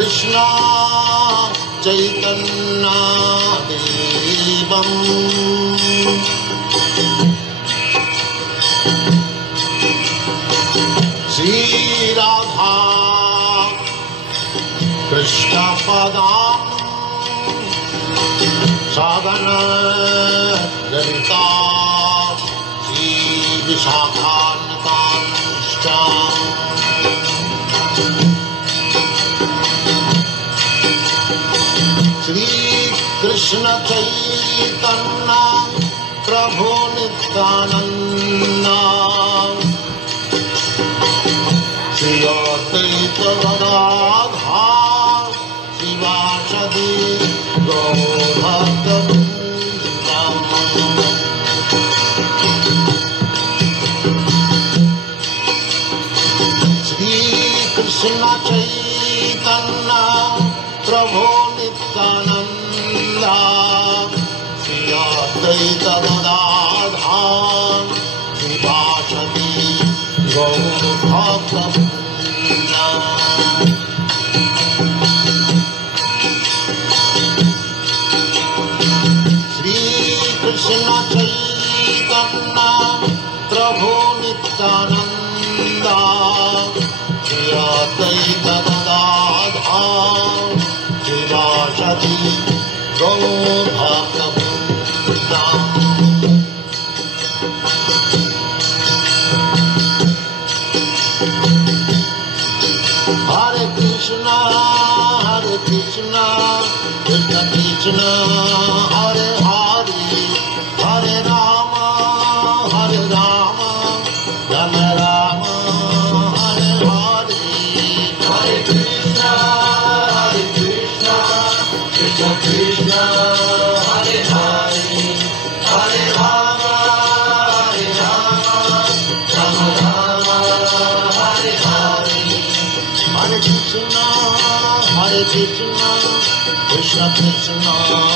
Krishna, Krishna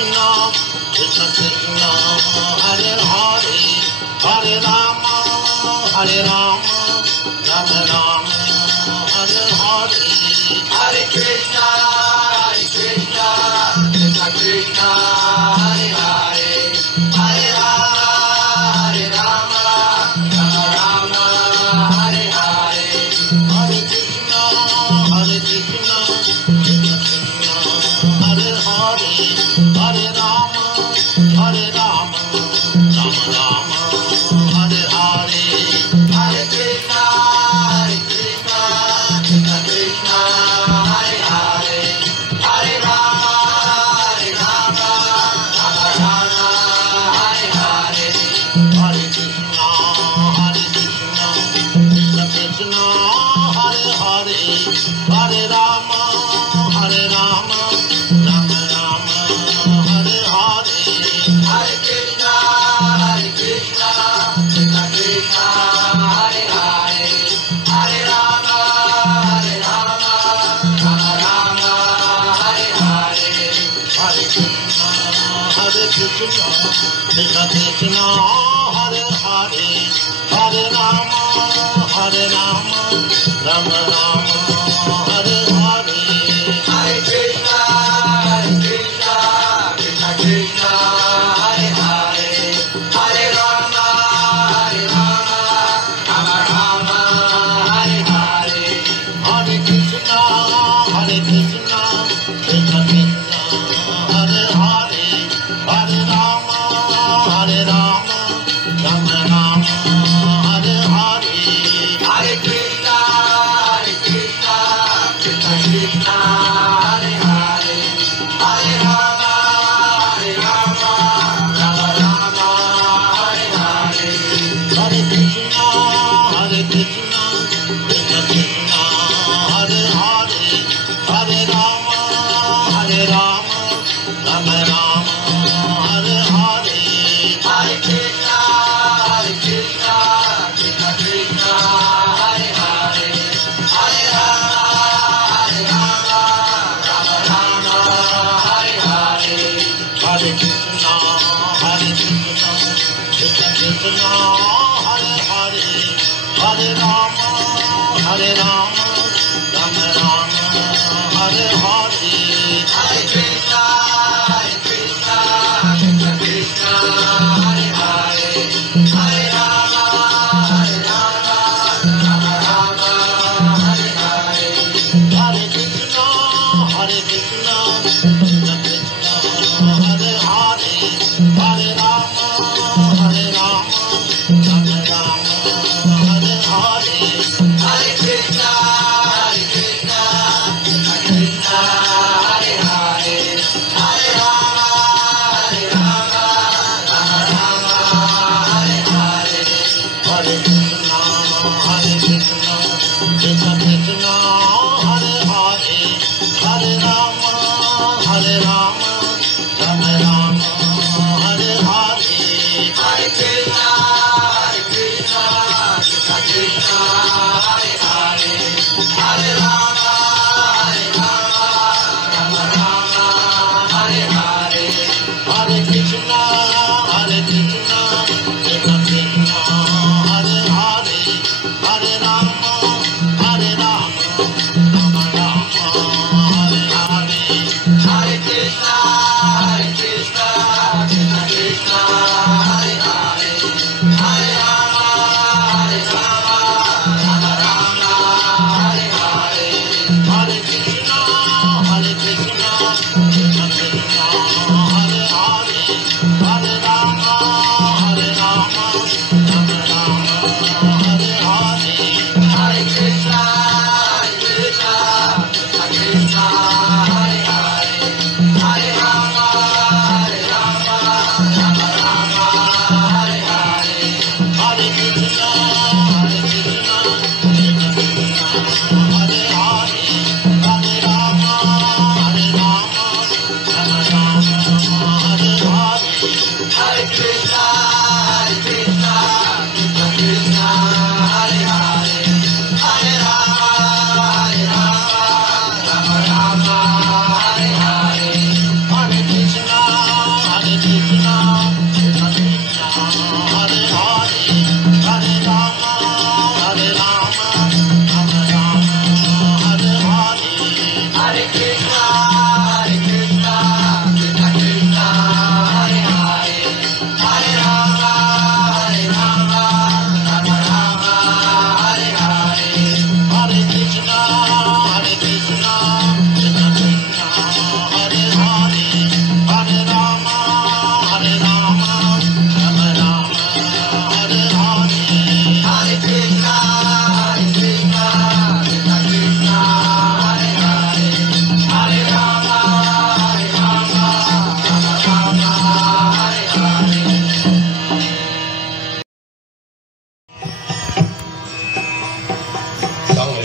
Krishna, Krishna Krishna, Hare Hare, Hare Rama, Rama Rama, Hare Hare. Hare Krishna, Krishna Krishna, Hare Hare, Hare Rama, Rama Rama, Hare Hare. Hare Krishna, Krishna Krishna, Hare Hare, Hare Rama, Rama Rama, Hare Hare. Hare Krishna, Krishna Krishna, Hare Hare, Hare Rama, Rama Rama, Hare Hare. Hare Krishna, Krishna Krishna, Hare Hare, Hare Rama, Rama Rama, Hare Hare. Hare Krishna, Krishna Krishna, Hare Hare, Hare Rama, Rama Rama, Hare Hare. Hare Krishna, Krishna Krishna, Hare Hare, Hare Rama, Rama Rama, Hare Hare. Hare Krishna, Krishna Krishna, Hare Hare, Hare Rama, Rama Rama, Hare Hare. Hare Krishna, Krishna Krishna, Hare Hare, Hare Rama, Rama Rama, Hare Hare. Hare Krishna, Krishna Krishna, Hare Hare, Hare Rama, Rama Rama, Hare Hare. Hare Krishna, Krishna Krishna, Hare Hare, Hare Rama, Rama Rama, Hare Hare. Hare Krishna, Krishna Krishna, Hare Hare, Hare Rama, Rama Rama, Hare Hare. Hare Krishna, Krishna Krishna, Hare Hare, Hare Rama, Rama Rama, Hare Hare. Hare Krishna, Krishna Krishna, Hare Hare, Hare Rama, Rama Rama, Hare Hare. Hare Krishna, Krishna Krishna, Hare Hare, Hare Rama, Rama Rama, Hare Hare. Hare Krishna, Krishna Krishna, Hare Hare, Hare Rama, Rama Rama, Hare Hare. Hare Krishna, Krishna Krishna, Hare Hare, Hare Rama, Rama Rama, Hare Hare. Hare Krishna, Krishna Krishna, Hare Hare, Hare Rama, Rama Rama, Hare Hare. Hare Krishna, Krishna Krishna, Hare Hare, Hare Rama, Rama Rama, Hare Hare. Hare Krishna, Krishna Krishna, Hare Hare, Hare Rama, Rama Rama, Hare Hare. Hare Krishna, Krishna Krishna, Hare Hare, Hare Rama, Rama Rama, Hare Hare. Hare Krishna, Krishna Krishna, Hare Hare, Hare Rama, Rama Rama, Hare Hare. Hare Krishna, Krishna Krishna, Hare Hare, Hare Rama, Rama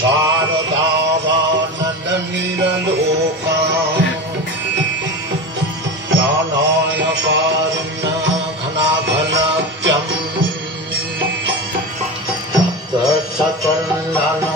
शारदावानन्दनीरलोका प्राणाय Karunya घनाघनत्यम् सत्सकलनयनम्